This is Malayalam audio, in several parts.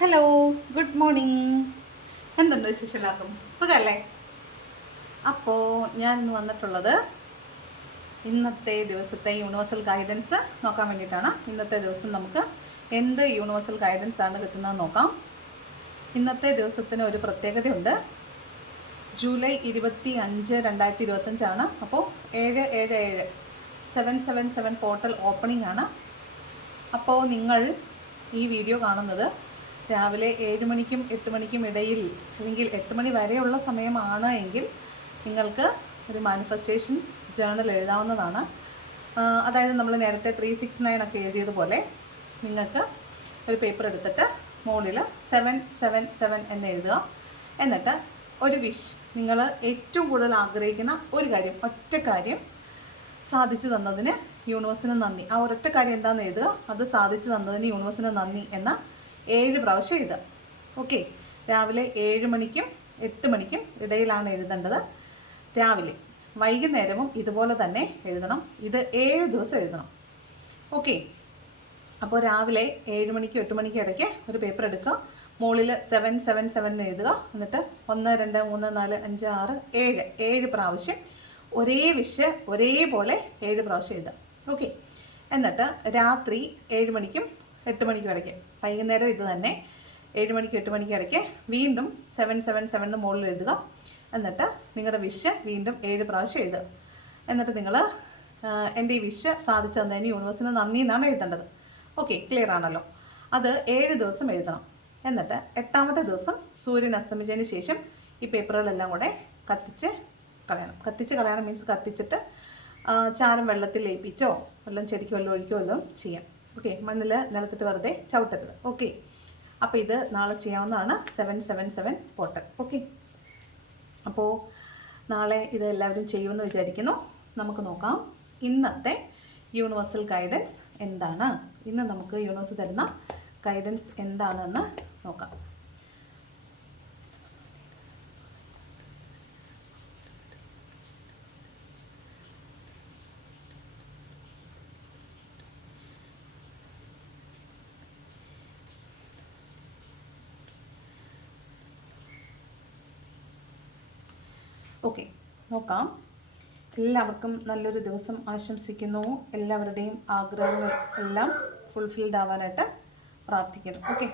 ഹലോ ഗുഡ് മോർണിംഗ് എന്തുണ്ട് വിശേഷം എല്ലാവർക്കും? സുഖമല്ലേ അപ്പോൾ ഞാൻ ഇന്ന് വന്നിട്ടുള്ളത് ഇന്നത്തെ ദിവസത്തെ യൂണിവേഴ്സൽ ഗൈഡൻസ് നോക്കാൻ വേണ്ടിയിട്ടാണ്. ഇന്നത്തെ ദിവസം നമുക്ക് എന്ത് യൂണിവേഴ്സൽ ഗൈഡൻസ് ആണ് കിട്ടുന്നത് നോക്കാം. ഇന്നത്തെ ദിവസത്തിന് ഒരു പ്രത്യേകതയുണ്ട്. ജൂലൈ ഇരുപത്തി അഞ്ച് രണ്ടായിരത്തി ഇരുപത്തഞ്ചാണ് അപ്പോൾ ഏഴ് ഏഴ് ഏഴ് seven seven seven portal opening ആണ്. അപ്പോൾ നിങ്ങൾ ഈ വീഡിയോ കാണുന്നത് രാവിലെ ഏഴ് മണിക്കും എട്ട് മണിക്കും ഇടയിൽ അല്ലെങ്കിൽ എട്ട് മണി വരെയുള്ള സമയമാണ് എങ്കിൽ നിങ്ങൾക്ക് ഒരു മാനിഫെസ്റ്റേഷൻ ജേണൽ എഴുതാവുന്നതാണ്. അതായത് നമ്മൾ നേരത്തെ ത്രീ സിക്സ് നയൻ ഒക്കെ എഴുതിയതുപോലെ നിങ്ങൾക്ക് ഒരു പേപ്പർ എടുത്തിട്ട് മുകളിൽ സെവൻ സെവൻ സെവൻ എന്ന് എഴുതുക. എന്നിട്ട് ഒരു വിഷ് നിങ്ങൾ ഏറ്റവും കൂടുതൽ ആഗ്രഹിക്കുന്ന ഒരു കാര്യം ഒറ്റ കാര്യം സാധിച്ചു തന്നതിന് യൂണിവേഴ്സിന് നന്ദി. ആ ഒരൊറ്റ കാര്യം എന്താണെന്ന് എഴുതുക. അത് സാധിച്ചു തന്നതിന് യൂണിവേഴ്സിന് നന്ദി എന്ന ഏഴ് പ്രാവശ്യം എഴുതുക ഓക്കെ രാവിലെ ഏഴ് മണിക്കും എട്ട് മണിക്കും ഇടയിലാണ് എഴുതേണ്ടത്. രാവിലെ വൈകുന്നേരവും ഇതുപോലെ തന്നെ എഴുതണം. ഇത് ഏഴ് ദിവസം എഴുതണം. ഓക്കെ അപ്പോൾ രാവിലെ ഏഴ് മണിക്കും എട്ട് മണിക്കും ഇടയ്ക്ക് ഒരു പേപ്പർ എടുക്കുക. മുകളിൽ സെവൻ സെവൻ സെവൻ എഴുതുക. എന്നിട്ട് ഒന്ന് രണ്ട് മൂന്ന് നാല് അഞ്ച് ആറ് ഏഴ്. ഏഴ് പ്രാവശ്യം ഒരേ വിഷ് ഒരേപോലെ ഏഴ് പ്രാവശ്യം എഴുതാം. ഓക്കെ എന്നിട്ട് രാത്രി ഏഴ് മണിക്കും എട്ട് മണിക്കും ഇടയ്ക്ക് വൈകുന്നേരം ഇത് തന്നെ ഏഴ് മണിക്ക് എട്ട് മണിക്ക് ഇടയ്ക്ക് വീണ്ടും സെവൻ സെവൻ എന്ന് മുകളിൽ എഴുതുക. എന്നിട്ട് നിങ്ങളുടെ വിഷ് വീണ്ടും ഏഴ് പ്രാവശ്യം എഴുതുക. എന്നിട്ട് നിങ്ങൾ എന്റെ ഈ വിഷ് സാധിച്ചു തന്നതിന് യൂണിവേഴ്സിന് നന്ദി എന്നാണ് എഴുതേണ്ടത്. ഓക്കെ ക്ലിയർ ആണല്ലോ. അത് ഏഴ് ദിവസം എഴുതണം. എന്നിട്ട് എട്ടാമത്തെ ദിവസം സൂര്യൻ അസ്തമിച്ചതിന് ശേഷം ഈ പേപ്പറുകളെല്ലാം കൂടെ കത്തിച്ച് കളയണം. കത്തിച്ച് കളയണം മീൻസ് കത്തിച്ചിട്ട് ചാരം വെള്ളത്തിൽ ലയിപ്പിച്ചോ വെള്ളം ചെടിക്ക് വെള്ളം ഒഴിക്കോ എല്ലാം ചെയ്യാം. ഓക്കെ മണ്ണിൽ നിലത്തിട്ട് വെറുതെ ചവിട്ടരുത്. ഓക്കെ അപ്പോൾ ഇത് നാളെ ചെയ്യാവുന്നതാണ് seven seven seven portal okay അപ്പോൾ നാളെ ഇത് എല്ലാവരും ചെയ്യുമെന്ന് വിചാരിക്കുന്നു. നമുക്ക് നോക്കാം. ഇന്നത്തെ യൂണിവേഴ്സൽ ഗൈഡൻസ് എന്താണ്? ഇന്ന് നമുക്ക് യൂണിവേഴ്സ് തരുന്ന ഗൈഡൻസ് എന്താണെന്ന് നോക്കാം. ഓക്കെ നോക്കാം. എല്ലാവർക്കും നല്ലൊരു ദിവസം ആശംസിക്കുന്നു. എല്ലാവരുടെയും ആഗ്രഹങ്ങൾ എല്ലാം ഫുൾഫിൽഡ് ആവാനായിട്ട് പ്രാർത്ഥിക്കുന്നു. ഓക്കെ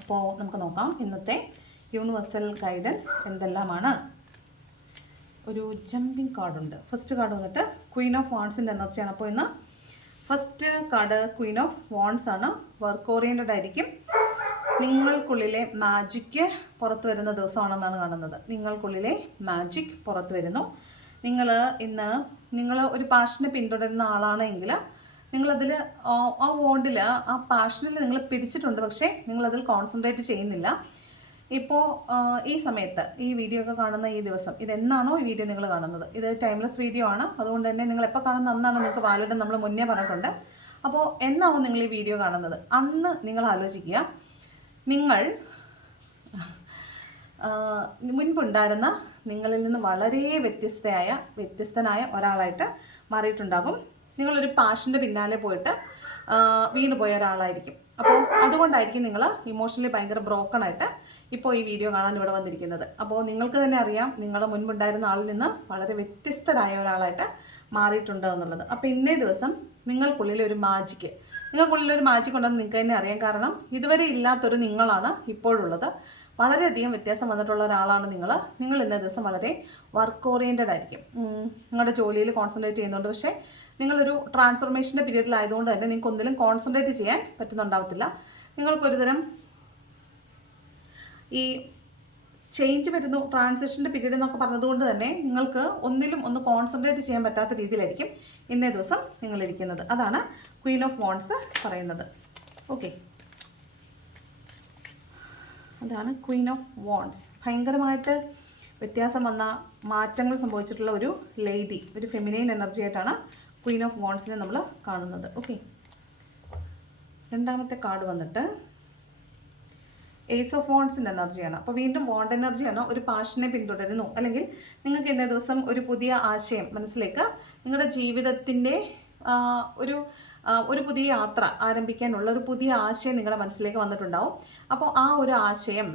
അപ്പോൾ നമുക്ക് നോക്കാം. ഇന്നത്തെ യൂണിവേഴ്സൽ ഗൈഡൻസ് എന്തെല്ലാമാണ്? ഒരു ജമ്പിങ് കാർഡുണ്ട് ഫസ്റ്റ് കാർഡ് വന്നിട്ട് ക്വീൻ ഓഫ് വാൺസിന്റെ എനർജിയാണ്. അപ്പോൾ ഇന്ന് first card queen of wands ആണ്. വർക്ക് ഓറിയന്റഡ് ആയിരിക്കും. നിങ്ങൾക്കുള്ളിലെ മാജിക്ക് പുറത്തു വരുന്ന ദിവസമാണെന്നാണ് കാണുന്നത്. നിങ്ങൾക്കുള്ളിലെ മാജിക് പുറത്തു വരുന്നു. നിങ്ങൾ ഇന്ന് നിങ്ങൾ ഒരു പാഷനെ പിന്തുടരുന്ന ആളാണെങ്കിൽ നിങ്ങളതിൽ ആ വോണ്ടിൽ ആ പാഷനിൽ നിങ്ങൾ പിടിച്ചിട്ടുണ്ട്. പക്ഷേ നിങ്ങളതിൽ കോൺസെൻട്രേറ്റ് ചെയ്യുന്നില്ല. ഇപ്പോൾ ഈ സമയത്ത് ഈ വീഡിയോ ഒക്കെ കാണുന്ന ഈ ദിവസം ഇതെന്നാണോ ഈ വീഡിയോ നിങ്ങൾ കാണുന്നത്? ഇത് ടൈംലെസ് വീഡിയോ ആണ്. അതുകൊണ്ട് തന്നെ നിങ്ങൾ എപ്പോൾ കാണുന്ന അന്നാണ് നിങ്ങൾക്ക് വാലിഡ് നമ്മൾ മുന്നേ പറഞ്ഞിട്ടുണ്ട്. അപ്പോൾ എന്നാണോ നിങ്ങൾ ഈ വീഡിയോ കാണുന്നത്? അന്ന് നിങ്ങൾ ആലോചിക്കുക. നിങ്ങൾ മുൻപുണ്ടായിരുന്ന നിങ്ങളിൽ നിന്ന് വളരെ വ്യത്യസ്തയായ വ്യത്യസ്തനായ ഒരാളായിട്ട് മാറിയിട്ടുണ്ടാകും. നിങ്ങളൊരു പാഷന്റെ പിന്നാലെ പോയിട്ട് വീണ് പോയ ഒരാളായിരിക്കും. അപ്പോൾ അതുകൊണ്ടായിരിക്കും നിങ്ങൾ ഇമോഷണലി ഭയങ്കര ബ്രോക്കൺ ആയിട്ട് ഇപ്പോൾ ഈ വീഡിയോ കാണാൻ ഇവിടെ വന്നിരിക്കുന്നത്. അപ്പോൾ നിങ്ങൾക്ക് തന്നെ അറിയാം നിങ്ങൾ മുൻപുണ്ടായിരുന്ന ആളിൽ നിന്ന് വളരെ വ്യത്യസ്തരായ ഒരാളായിട്ട് മാറിയിട്ടുണ്ട് എന്നുള്ളത്. അപ്പോൾ ഇന്നേ ദിവസം നിങ്ങൾക്കുള്ളിൽ ഒരു മാജിക്ക് നിങ്ങൾക്കുള്ളിൽ ഒരു മാജിക് ഉണ്ടെന്ന് നിങ്ങൾക്ക് തന്നെ അറിയാം. കാരണം ഇതുവരെ ഇല്ലാത്തൊരു നിങ്ങളാണ് ഇപ്പോഴുള്ളത്. വളരെയധികം വ്യത്യാസം വന്നിട്ടുള്ള ഒരാളാണ് നിങ്ങൾ നിങ്ങൾ ഇന്ന ദിവസം വളരെ വർക്ക് ഓറിയന്റഡ് ആയിരിക്കും. നിങ്ങളുടെ ജോലിയിൽ കോൺസെൻട്രേറ്റ് ചെയ്യുന്നുണ്ട്. പക്ഷേ നിങ്ങളൊരു ട്രാൻസ്ഫോർമേഷന്റെ പീരീഡിലായതുകൊണ്ട് തന്നെ നിങ്ങൾക്ക് ഒന്നിലും കോൺസെൻട്രേറ്റ് ചെയ്യാൻ പറ്റുന്നുണ്ടാവത്തില്ല. നിങ്ങൾക്കൊരുതരം ഈ ചേഞ്ച് വരുന്നു ട്രാൻസിഷന്റെ പീരീഡ് എന്നൊക്കെ പറഞ്ഞതുകൊണ്ട് തന്നെ നിങ്ങൾക്ക് ഒന്നിലും ഒന്ന് കോൺസെൻട്രേറ്റ് ചെയ്യാൻ പറ്റാത്ത രീതിയിലായിരിക്കും ഇന്നേ ദിവസം നിങ്ങളിരിക്കുന്നത് അതാണ് ക്വീൻ ഓഫ് വോൺസ് പറയുന്നത്. ഓക്കെ അതാണ് ക്വീൻ ഓഫ് വോൺസ് ഭയങ്കരമായിട്ട് വ്യത്യാസം വന്ന മാറ്റങ്ങൾ സംഭവിച്ചിട്ടുള്ള ഒരു ലേഡി ഒരു ഫെമിനൈൻ എനർജി ആയിട്ടാണ് ക്വീൻ ഓഫ് വോൺസിനെ നമ്മൾ കാണുന്നത്. ഓക്കെ രണ്ടാമത്തെ കാർഡ് വന്നിട്ട് ഏസ് ഓഫ് വോൺസിന്റെ എനർജിയാണ് അപ്പോൾ വീണ്ടും വോണ്ട് എനർജിയാണ് ഒരു പാഷനെ പിന്തുടരുന്നു. അല്ലെങ്കിൽ നിങ്ങൾക്ക് ഇന്നേ ദിവസം ഒരു പുതിയ ആശയം മനസ്സിലേക്ക് നിങ്ങളുടെ ജീവിതത്തിന്റെ ഒരു ഒരു പുതിയ യാത്ര ആരംഭിക്കാനുള്ള ഒരു പുതിയ ആശയം നിങ്ങളുടെ മനസ്സിലേക്ക് വന്നിട്ടുണ്ടാവും. അപ്പോൾ ആ ഒരു ആശയം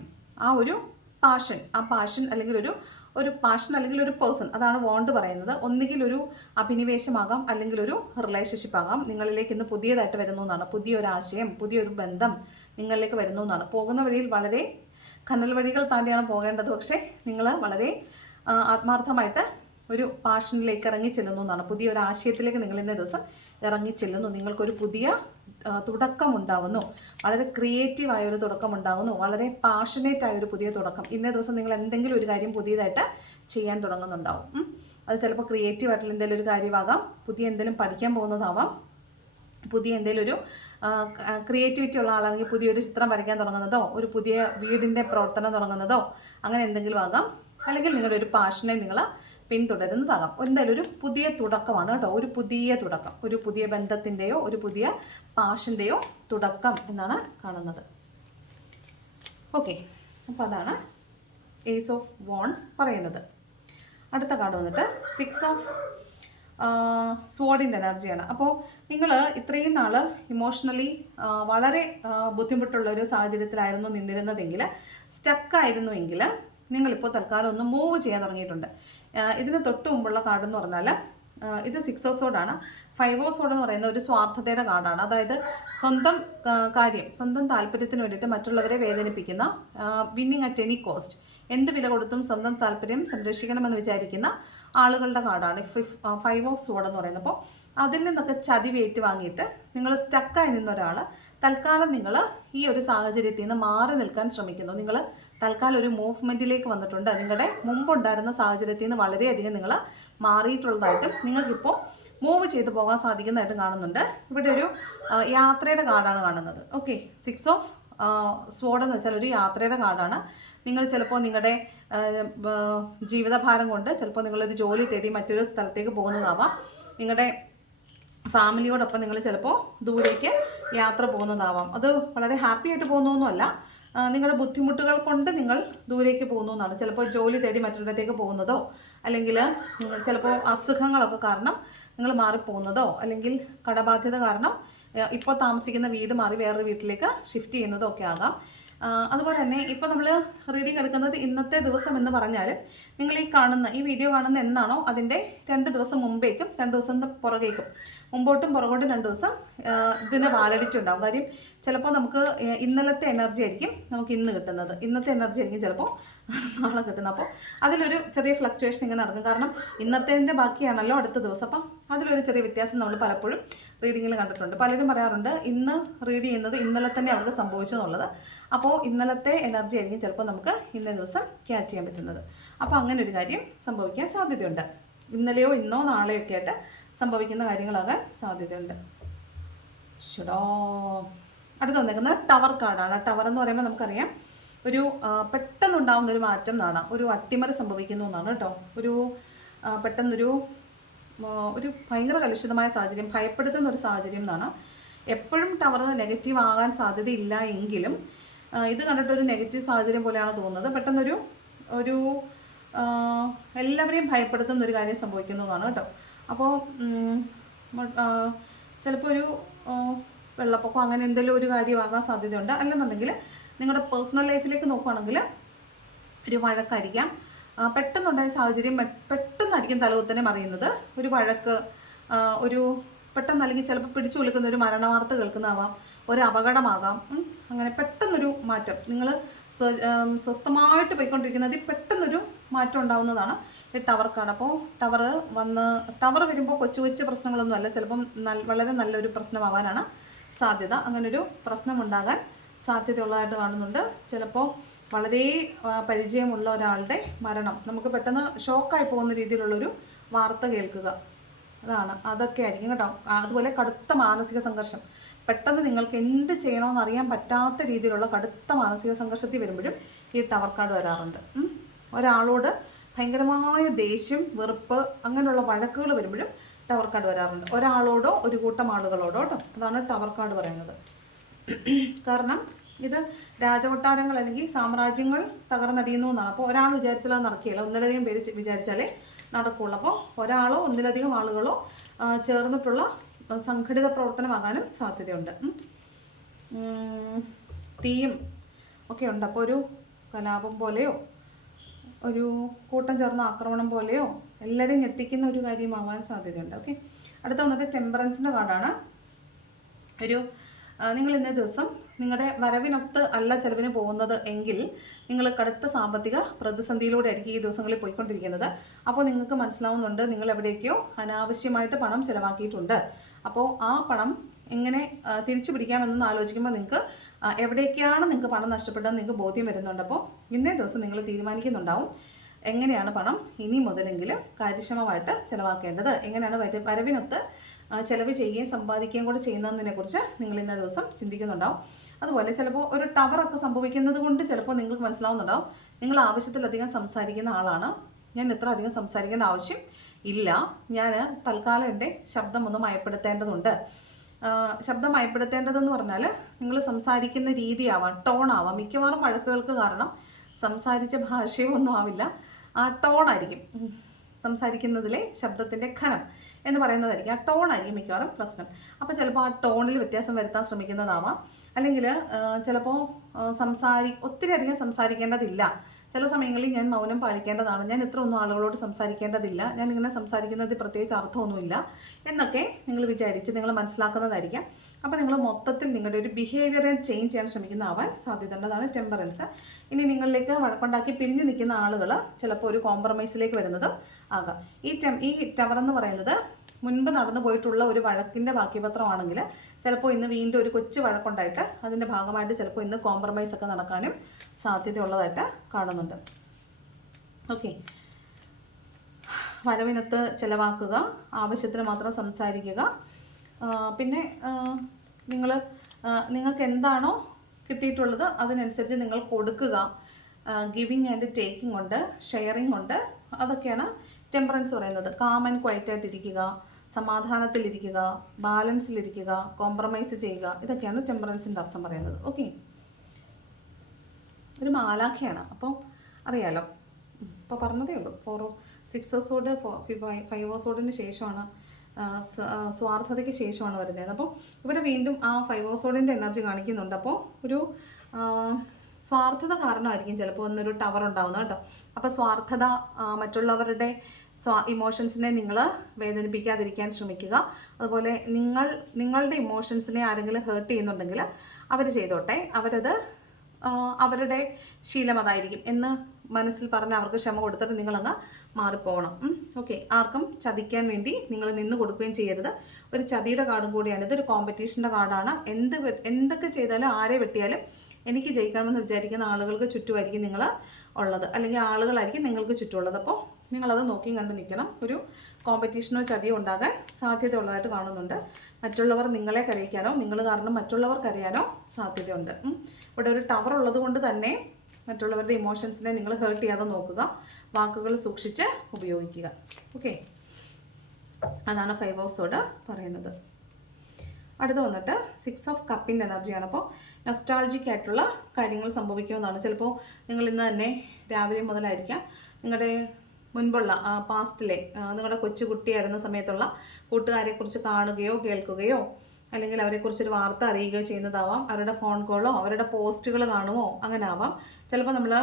ആ ഒരു പാഷൻ ആ പാഷൻ അല്ലെങ്കിൽ ഒരു ഒരു പാഷൻ അല്ലെങ്കിൽ ഒരു പേഴ്സൺ അതാണ് വോണ്ട് പറയുന്നത്. ഒന്നുകിൽ ഒരു അഭിനിവേശമാകാം അല്ലെങ്കിൽ ഒരു റിലേഷൻഷിപ്പ് ആകാം. നിങ്ങളിലേക്ക് ഇന്ന് പുതിയതായിട്ട് വരുന്നു എന്നാണ്. പുതിയൊരു ആശയം പുതിയൊരു ബന്ധം നിങ്ങളിലേക്ക് വരുന്നു എന്നാണ് പോകുന്ന വഴിയിൽ വളരെ കനൽ വഴികൾ താണ്ടിയാണ് പോകേണ്ടത്. പക്ഷേ നിങ്ങൾ വളരെ ആത്മാർത്ഥമായിട്ട് ഒരു പാഷനിലേക്ക് ഇറങ്ങി ചെല്ലുന്നു എന്നാണ്. പുതിയ ഒരു ആശയത്തിലേക്ക് നിങ്ങൾ ഇന്നേ ദിവസം ഇറങ്ങി ചെല്ലുന്നു. നിങ്ങൾക്കൊരു പുതിയ തുടക്കമുണ്ടാവുന്നു വളരെ ക്രിയേറ്റീവായ ഒരു തുടക്കം ഉണ്ടാകുന്നു വളരെ പാഷനേറ്റ് ആയ ഒരു പുതിയ തുടക്കം. ഇന്നേ ദിവസം നിങ്ങൾ എന്തെങ്കിലും ഒരു കാര്യം പുതിയതായിട്ട് ചെയ്യാൻ തുടങ്ങുന്നുണ്ടാവും. അത് ചിലപ്പോൾ ക്രിയേറ്റീവ് ആയിട്ടുള്ള എന്തെങ്കിലും ഒരു കാര്യമാകാം. പുതിയ എന്തെങ്കിലും പഠിക്കാൻ പോകുന്നതാവാം. പുതിയ എന്തെങ്കിലും ഒരു ക്രിയേറ്റിവിറ്റി ഉള്ള ആളാണെങ്കിൽ പുതിയൊരു ചിത്രം വരയ്ക്കാൻ തുടങ്ങുന്നതോ ഒരു പുതിയ വീടിന്റെ പ്രവർത്തനം തുടങ്ങുന്നതോ അങ്ങനെ എന്തെങ്കിലും ആകാം. അല്ലെങ്കിൽ നിങ്ങളുടെ ഒരു പാഷനെ നിങ്ങൾ പിന്തുടരുന്നതാകാം. എന്തായാലും ഒരു പുതിയ തുടക്കമാണ് കേട്ടോ. ഒരു പുതിയ തുടക്കം. ഒരു പുതിയ ബന്ധത്തിന്റെയോ ഒരു പുതിയ പാഷന്റെയോ തുടക്കം എന്നാണ് കാണുന്നത്. ഓക്കെ അപ്പോൾ അതാണ് ഏസ് ഓഫ് വോൺസ് പറയുന്നത്. അടുത്ത കാർഡ് വന്നിട്ട് സിക്സ് ഓഫ് സ്വോർഡിന്റെ എനർജിയാണ്. അപ്പോൾ നിങ്ങൾ ഇത്രയും നാൾ ഇമോഷണലി വളരെ ബുദ്ധിമുട്ടുള്ള ഒരു സാഹചര്യത്തിലായിരുന്നു നിന്നിരുന്നതെങ്കിൽ സ്റ്റക്കായിരുന്നുവെങ്കിൽ നിങ്ങളിപ്പോൾ തൽക്കാലം ഒന്ന് മൂവ് ചെയ്യാൻ തുടങ്ങിയിട്ടുണ്ട്. ഇതിന് തൊട്ട് മുമ്പുള്ള കാർഡ് എന്ന് പറഞ്ഞാൽ ഇത് സിക്സ് ഓഫ് സോഡാണ് ഫൈവ് ഓഫ് സോഡ് എന്ന് പറയുന്ന ഒരു സ്വാർത്ഥതയുടെ കാർഡാണ് അതായത് സ്വന്തം കാര്യം സ്വന്തം താല്പര്യത്തിന് വേണ്ടിയിട്ട് മറ്റുള്ളവരെ വേദനിപ്പിക്കുന്ന വിന്നിങ് അറ്റ് എനി കോസ്റ്റ് എന്ത് വില കൊടുത്തും സ്വന്തം താല്പര്യം സംരക്ഷിക്കണമെന്ന് വിചാരിക്കുന്ന ആളുകളുടെ കാർഡാണ് ഫിഫ് ഫൈവ് ഓഫ് സോഡ് എന്ന് പറയുന്നത്. അപ്പോൾ അതിൽ നിന്നൊക്കെ ചതിവ് ഏറ്റുവാങ്ങിയിട്ട് നിങ്ങൾ സ്റ്റക്കായി നിന്ന ഒരാൾ തൽക്കാലം നിങ്ങൾ ഈ ഒരു സാഹചര്യത്തിൽ നിന്ന് മാറി നിൽക്കാൻ ശ്രമിക്കുന്നു. നിങ്ങൾ തൽക്കാലം ഒരു മൂവ്മെന്റിലേക്ക് വന്നിട്ടുണ്ട്. നിങ്ങളുടെ മുമ്പുണ്ടായിരുന്ന സാഹചര്യത്തിൽ നിന്ന് വളരെയധികം നിങ്ങൾ മാറിയിട്ടുള്ളതായിട്ടും നിങ്ങൾക്കിപ്പോൾ മൂവ് ചെയ്ത് പോകാൻ സാധിക്കുന്നതായിട്ടും കാണുന്നുണ്ട്. ഇവിടെ ഒരു യാത്രയുടെ കാർഡാണ് കാണുന്നത്. ഓക്കെ സിക്സ് ഓഫ് സ്വോഡ് വെച്ചാൽ ഒരു യാത്രയുടെ കാർഡാണ് നിങ്ങൾ ചിലപ്പോൾ നിങ്ങളുടെ ജീവിതഭാരം കൊണ്ട് ചിലപ്പോൾ നിങ്ങളൊരു ജോലി തേടി മറ്റൊരു സ്ഥലത്തേക്ക് പോകുന്നതാവാം. നിങ്ങളുടെ ഫാമിലിയോടൊപ്പം നിങ്ങൾ ചിലപ്പോൾ ദൂരേക്ക് യാത്ര പോകുന്നതാവാം. അത് വളരെ ഹാപ്പി ആയിട്ട് പോകുന്നൊന്നുമല്ല നിങ്ങളുടെ ബുദ്ധിമുട്ടുകൾ കൊണ്ട് നിങ്ങൾ ദൂരേക്ക് പോകുന്നു എന്നാണ് ചിലപ്പോൾ ജോലി തേടി മറ്റൊരിടത്തേക്ക് പോകുന്നതോ അല്ലെങ്കിൽ ചിലപ്പോൾ അസുഖങ്ങളൊക്കെ കാരണം നിങ്ങൾ മാറിപ്പോകുന്നതോ അല്ലെങ്കിൽ കടബാധ്യത കാരണം ഇപ്പോൾ താമസിക്കുന്ന വീട് മാറി വേറൊരു വീട്ടിലേക്ക് ഷിഫ്റ്റ് ചെയ്യുന്നതൊക്കെ ആകാം. അതുപോലെ തന്നെ ഇപ്പോൾ നമ്മൾ റീഡിംഗ് എടുക്കുന്നത് ഇന്നത്തെ ദിവസം എന്ന് പറഞ്ഞാൽ നിങ്ങൾ ഈ കാണുന്ന ഈ വീഡിയോ കാണുന്ന എന്നാണോ അതിന്റെ രണ്ട് ദിവസം മുമ്പേക്കും രണ്ട് ദിവസം പുറകേക്കും. മുമ്പോട്ടും പുറകോട്ടും രണ്ട് ദിവസം ഇതിനെ വാലഡിറ്റി കാര്യം ചിലപ്പോൾ നമുക്ക് ഇന്നലത്തെ എനർജി ആയിരിക്കും നമുക്ക് ഇന്ന് കിട്ടുന്നത്. ഇന്നത്തെ എനർജി ആയിരിക്കും ചിലപ്പോൾ നാളെ കിട്ടുന്നത്. അപ്പോൾ അതിലൊരു ചെറിയ ഫ്ലക്ച്വേഷൻ ഇങ്ങനെ നടക്കും. കാരണം ഇന്നത്തേന്റെ ബാക്കിയാണല്ലോ അടുത്ത ദിവസം. അപ്പം അതിലൊരു ചെറിയ വ്യത്യാസം നമ്മൾ പലപ്പോഴും റീഡിങ്ങിൽ കണ്ടിട്ടുണ്ട്. പലരും പറയാറുണ്ട് ഇന്ന് റീഡ് ചെയ്യുന്നത് ഇന്നലെ തന്നെ അവർക്ക് സംഭവിച്ചു എന്നുള്ളത് അപ്പോൾ ഇന്നലത്തെ എനർജി ആയിരിക്കും ചിലപ്പോൾ നമുക്ക് ഇന്നേ ദിവസം ക്യാച്ച് ചെയ്യാൻ പറ്റുന്നത്. അപ്പോൾ അങ്ങനെ ഒരു കാര്യം സംഭവിക്കാൻ സാധ്യതയുണ്ട്. ഇന്നലെയോ ഇന്നോ നാളെയോ ഒക്കെ ആയിട്ട് സംഭവിക്കുന്ന കാര്യങ്ങളാകാൻ സാധ്യതയുണ്ട്. ഷുഡോ അടുത്ത് വന്നേക്കുന്നത് ടവർ കാർഡാണ് ടവർ എന്ന് പറയുമ്പോൾ നമുക്കറിയാം ഒരു പെട്ടെന്നുണ്ടാകുന്ന ഒരു മാറ്റം എന്നാണ്. ഒരു അട്ടിമറി സംഭവിക്കുന്നു എന്നാണ് കേട്ടോ. ഒരു പെട്ടെന്നൊരു ഒരു ഭയങ്കര കലുഷിതമായ സാഹചര്യം ഭയപ്പെടുത്തുന്ന ഒരു സാഹചര്യം എന്നാണ്. എപ്പോഴും ടവർ നെഗറ്റീവ് ആകാൻ സാധ്യതയില്ല എങ്കിലും ഇത് കണ്ടിട്ടൊരു നെഗറ്റീവ് സാഹചര്യം പോലെയാണ് തോന്നുന്നത്. പെട്ടെന്നൊരു ഒരു എല്ലാവരെയും ഭയപ്പെടുത്തുന്ന ഒരു കാര്യം സംഭവിക്കുന്നതാണ് കേട്ടോ. അപ്പോൾ ചിലപ്പോൾ ഒരു വെള്ളപ്പൊക്കം അങ്ങനെ എന്തെങ്കിലും ഒരു കാര്യമാകാൻ സാധ്യതയുണ്ട്. അല്ലെന്നുണ്ടെങ്കിൽ നിങ്ങളുടെ പേഴ്സണൽ ലൈഫിലേക്ക് നോക്കുകയാണെങ്കിൽ ഒരു വഴക്കായിരിക്കാം. പെട്ടെന്നുണ്ടായ സാഹചര്യം പെട്ടെന്നായിരിക്കും തലകുത്തനെ മറിയുന്നത്. ഒരു വഴക്ക് ഒരു പെട്ടെന്ന് അല്ലെങ്കിൽ ചിലപ്പോൾ പിടിച്ചു വിളിക്കുന്ന ഒരു മരണവാർത്ത കേൾക്കുന്നതാവാം. ഒരു അപകടമാകാം. അങ്ങനെ പെട്ടെന്നൊരു മാറ്റം. നിങ്ങൾ സ്വ സ്വസ്ഥമായിട്ട് പോയിക്കൊണ്ടിരിക്കുന്നതിൽ പെട്ടെന്നൊരു മാറ്റം ഉണ്ടാവുന്നതാണ്. ഈ ടവർ കാർഡ് അപ്പോൾ ടവർ വന്ന് ടവർ വരുമ്പോൾ കൊച്ചു കൊച്ചു പ്രശ്നങ്ങളൊന്നും അല്ല. ചിലപ്പം വളരെ നല്ലൊരു പ്രശ്നമാവാനാണ് സാധ്യത. അങ്ങനൊരു പ്രശ്നമുണ്ടാകാൻ സാധ്യതയുള്ളതായിട്ട് കാണുന്നുണ്ട്. ചിലപ്പോൾ വളരെ പരിചയമുള്ള ഒരാളുടെ മരണം. നമുക്ക് പെട്ടെന്ന് ഷോക്കായി പോകുന്ന രീതിയിലുള്ളൊരു വാർത്ത കേൾക്കുക. അതാണ്. അതൊക്കെ ആയിരിക്കും കേട്ടോ. അതുപോലെ കടുത്ത മാനസിക സംഘർഷം. പെട്ടെന്ന് നിങ്ങൾക്ക് എന്ത് ചെയ്യണമെന്ന് അറിയാൻ പറ്റാത്ത രീതിയിലുള്ള കടുത്ത മാനസിക സംഘർഷത്തിൽ വരുമ്പോഴും ഈ ടവർ കാർഡ് വരാറുണ്ട്. ഒരാളോട് ഭയങ്കരമായ ദേഷ്യം വെറുപ്പ് അങ്ങനെയുള്ള വഴക്കുകൾ വരുമ്പോഴും ടവർ കാർഡ് വരാറുണ്ട്. ഒരാളോടോ ഒരു കൂട്ടം ആളുകളോടോ കേട്ടോ അതാണ് ടവർ കാർഡ് പറയുന്നത്. കാരണം ഇത് രാജകൊട്ടാരങ്ങൾ അല്ലെങ്കിൽ സാമ്രാജ്യങ്ങൾ തകർന്നടിയുന്നു എന്നാണ്. അപ്പോൾ ഒരാൾ വിചാരിച്ചാൽ നടക്കുകയില്ല. ഒന്നിലധികം പേര് വിചാരിച്ചാലേ നടക്കുള്ളൂ അപ്പോൾ ഒരാളോ ഒന്നിലധികം ആളുകളോ ചേർന്നിട്ടുള്ള സംഘടിത പ്രവർത്തനമാകാനും സാധ്യതയുണ്ട്. തീയും ഒക്കെ ഉണ്ട്. അപ്പോൾ ഒരു കലാപം പോലെയോ ഒരു കൂട്ടം ചേർന്ന ആക്രമണം പോലെയോ എല്ലാവരെയും ഞെട്ടിക്കുന്ന ഒരു കാര്യമാവാൻ സാധ്യതയുണ്ട്. ഓക്കെ അടുത്ത വന്നിട്ട് ടെമ്പറൻസിന്റെ കാർഡാണ്. ഒരു നിങ്ങൾ ഇന്നേ ദിവസം നിങ്ങളുടെ വരവിനൊത്ത് അല്ല ചെലവിന് പോകുന്നത് എങ്കിൽ നിങ്ങൾ കടുത്ത സാമ്പത്തിക പ്രതിസന്ധിയിലൂടെ ആയിരിക്കും ഈ ദിവസങ്ങളിൽ പോയിക്കൊണ്ടിരിക്കുന്നത്. അപ്പോൾ നിങ്ങൾക്ക് മനസ്സിലാവുന്നുണ്ട് നിങ്ങൾ എവിടേക്കോ അനാവശ്യമായിട്ട് പണം ചിലവാക്കിയിട്ടുണ്ട്. അപ്പോൾ ആ പണം എങ്ങനെ തിരിച്ചു പിടിക്കാമെന്ന് ആലോചിക്കുമ്പോൾ നിങ്ങൾക്ക് എവിടേക്കാണ് നിങ്ങൾക്ക് പണം നഷ്ടപ്പെട്ടതെന്ന് നിങ്ങൾക്ക് ബോധ്യം വരുന്നുണ്ട്. അപ്പോൾ ഇന്നേ ദിവസം നിങ്ങൾ തീരുമാനിക്കുന്നുണ്ടാവും എങ്ങനെയാണ് പണം ഇനി മുതലെങ്കിലും കാര്യക്ഷമമായിട്ട് ചിലവാക്കേണ്ടത്. എങ്ങനെയാണ് വര വരവിനൊത്ത് ചിലവ് ചെയ്യുകയും സമ്പാദിക്കുകയും കൂടെ ചെയ്യുന്നതിനെ കുറിച്ച് നിങ്ങൾ ഇന്ന ദിവസം ചിന്തിക്കുന്നുണ്ടാവും. അതുപോലെ ചിലപ്പോൾ ഒരു ടവറൊക്കെ സംഭവിക്കുന്നത് കൊണ്ട് ചിലപ്പോൾ നിങ്ങൾക്ക് മനസ്സിലാവുന്നുണ്ടാവും. നിങ്ങൾ ആവശ്യത്തിലധികം സംസാരിക്കുന്ന ആളാണ്. ഞാൻ ഇത്ര അധികം സംസാരിക്കേണ്ട ആവശ്യം ഇല്ല. ഞാൻ തൽക്കാലം എന്റെ ശബ്ദം ഒന്ന് മയപ്പെടുത്തേണ്ടതുണ്ട്. ശബ്ദം മയപ്പെടുത്തേണ്ടതെന്ന് പറഞ്ഞാൽ നിങ്ങൾ സംസാരിക്കുന്ന രീതിയാവാം ടോൺ ആവാം മിക്കവാറും വഴക്കുകൾക്ക് കാരണം സംസാരിച്ച ഭാഷയൊന്നും ആവില്ല. ആ ടോൺ ആയിരിക്കും സംസാരിക്കുന്നതിലെ ശബ്ദത്തിന്റെ ഖനം എന്ന് പറയുന്നതായിരിക്കും. ആ ടോൺ ആയിരിക്കും മിക്കവാറും പ്രശ്നം. അപ്പോൾ ചിലപ്പോൾ ആ ടോണിൽ വ്യത്യാസം വരുത്താൻ ശ്രമിക്കുന്നതാവാം. അല്ലെങ്കിൽ ചിലപ്പോൾ സംസാരി ഒത്തിരി അധികം സംസാരിക്കേണ്ടതില്ല. ചില സമയങ്ങളിൽ ഞാൻ മൗനം പാലിക്കേണ്ടതാണ്. ഞാൻ ഇത്ര ഒന്നും ആളുകളോട് സംസാരിക്കേണ്ടതില്ല. ഞാൻ ഇങ്ങനെ സംസാരിക്കുന്നതിൽ പ്രത്യേകിച്ച് അർത്ഥമൊന്നുമില്ല എന്നൊക്കെ നിങ്ങൾ വിചാരിച്ച് നിങ്ങൾ മനസ്സിലാക്കുന്നതായിരിക്കാം. അപ്പോൾ നിങ്ങൾ മൊത്തത്തിൽ നിങ്ങളുടെ ഒരു ബിഹേവിയറെ ചേഞ്ച് ചെയ്യാൻ ശ്രമിക്കുന്ന ആവാൻ സാധ്യത ഉള്ളതാണ് ടെമ്പറൻസ് ഇനി നിങ്ങളിലേക്ക് വഴക്കുണ്ടാക്കി പിരിഞ്ഞു നിൽക്കുന്ന ആളുകൾ ചിലപ്പോൾ ഒരു കോംപ്രമൈസിലേക്ക് വരുന്നതും ആകാം. ഈ ടെം ഈ ടവർ എന്ന് പറയുന്നത് മുൻപ് നടന്നു പോയിട്ടുള്ള ഒരു വഴക്കിന്റെ ബാക്കിപത്രമാണെങ്കിൽ ചിലപ്പോൾ ഇന്ന് വീണ്ടും ഒരു കൊച്ചു വഴക്കുണ്ടായിട്ട് അതിന്റെ ഭാഗമായിട്ട് ചിലപ്പോൾ ഇന്ന് കോംപ്രമൈസ് ഒക്കെ നടക്കാനും സാധ്യതയുള്ളതായിട്ട് കാണുന്നുണ്ട്. ഓക്കെ വരവിനത്ത് ചിലവാക്കുക ആവശ്യത്തിന് മാത്രം സംസാരിക്കുക. പിന്നെ നിങ്ങൾ നിങ്ങൾക്ക് എന്താണോ കിട്ടിയിട്ടുള്ളത് അതിനനുസരിച്ച് നിങ്ങൾ കൊടുക്കുക. ഗിവിങ് ആൻഡ് ടേക്കിംഗ് ഉണ്ട് ഷെയറിംഗ് ഉണ്ട് അതൊക്കെയാണ് ടെമ്പറൻസ് പറയുന്നത്. കാം ആൻഡ് ക്വയറ്റായിട്ടിരിക്കുക സമാധാനത്തിലിരിക്കുക ബാലൻസിലിരിക്കുക കോംപ്രമൈസ് ചെയ്യുക ഇതൊക്കെയാണ് ടെമ്പറൻസിന്റെ അർത്ഥം പറയുന്നത്. ഓക്കെ ഒരു മാലാഖയാണ്. അപ്പോൾ അറിയാലോ? ഇപ്പോൾ പറഞ്ഞതേ ഉള്ളൂ. Four six of sword five ഓസോഡിന് ശേഷമാണ് സ്വാർത്ഥതയ്ക്ക് ശേഷമാണ് വരുന്നത്. അപ്പോൾ ഇവിടെ വീണ്ടും ആ ഫൈവ് ഓസോഡിന്റെ എനർജി കാണിക്കുന്നുണ്ട്. അപ്പോൾ ഒരു സ്വാർത്ഥത കാരണമായിരിക്കും ചിലപ്പോൾ ഒന്നൊരു ടവർ ഉണ്ടാവുന്നത് കേട്ടോ. അപ്പോൾ സ്വാർത്ഥത മറ്റുള്ളവരുടെ സ്വാ ഇമോഷൻസിനെ നിങ്ങൾ വേദനിപ്പിക്കാതിരിക്കാൻ ശ്രമിക്കുക. അതുപോലെ നിങ്ങൾ നിങ്ങളുടെ ഇമോഷൻസിനെ ആരെങ്കിലും ഹേർട്ട് ചെയ്യുന്നുണ്ടെങ്കിൽ അവർ ചെയ്തോട്ടെ. അവരത് അവരുടെ ശീലം അതായിരിക്കും എന്ന് മനസ്സിൽ പറഞ്ഞ് അവർക്ക് ക്ഷമ കൊടുത്തിട്ട് നിങ്ങളങ്ങ് മാറിപ്പോകണം. ഓക്കെ ആർക്കും ചതിക്കാൻ വേണ്ടി നിങ്ങൾ നിന്ന് കൊടുക്കുകയും ചെയ്യരുത്. ഒരു ചതിയുടെ കാർഡും കൂടിയാണ്. ഇതൊരു കോമ്പറ്റീഷന്റെ കാർഡാണ്. എന്ത് എന്തൊക്കെ ചെയ്താലും ആരെ വെട്ടിയാലും എനിക്ക് ജയിക്കണമെന്ന് വിചാരിക്കുന്ന ആളുകൾക്ക് ചുറ്റുമായിരിക്കും നിങ്ങൾ ഉള്ളത്. അല്ലെങ്കിൽ ആളുകളായിരിക്കും നിങ്ങൾക്ക് ചുറ്റുമുള്ളത്. അപ്പോൾ നിങ്ങളത് നോക്കിയും കണ്ട് നിൽക്കണം. ഒരു കോമ്പറ്റീഷനോ ചതിയോ ഉണ്ടാകാൻ സാധ്യത ഉള്ളതായിട്ട് കാണുന്നുണ്ട്. മറ്റുള്ളവർ നിങ്ങളെ കരയിക്കാനോ നിങ്ങൾ കാരണം മറ്റുള്ളവർ കരയാനോ സാധ്യതയുണ്ട്. ഇവിടെ ഒരു ടവർ ഉള്ളത് കൊണ്ട് തന്നെ മറ്റുള്ളവരുടെ ഇമോഷൻസിനെ നിങ്ങൾ ഹേർട്ട് ചെയ്യാതെ നോക്കുക വാക്കുകൾ സൂക്ഷിച്ച് ഉപയോഗിക്കുക. ഓക്കെ അതാണ് ഫൈവ് ഹൗസോട് പറയുന്നത്. അടുത്ത് വന്നിട്ട് സിക്സ് ഓഫ് കപ്പിന്റെ എനർജിയാണ്. അപ്പോൾ നൊസ്റ്റാൾജിക് ആയിട്ടുള്ള കാര്യങ്ങൾ സംഭവിക്കുമെന്നാണ്. ചിലപ്പോൾ നിങ്ങൾ ഇന്ന് തന്നെ രാവിലെ മുതലായിരിക്കാം. നിങ്ങളുടെ മുൻപുള്ള പാസ്റ്റിലെ നിങ്ങളുടെ കൊച്ചുകുട്ടിയായിരുന്ന സമയത്തുള്ള കൂട്ടുകാരെക്കുറിച്ച് കാണുകയോ കേൾക്കുകയോ അല്ലെങ്കിൽ അവരെക്കുറിച്ചൊരു വാർത്ത അറിയുകയോ ചെയ്യുന്നതാവാം. അവരുടെ ഫോൺ കോളോ അവരുടെ പോസ്റ്റുകൾ കാണുമോ അങ്ങനെ ആവാം ചിലപ്പോൾ നമ്മൾ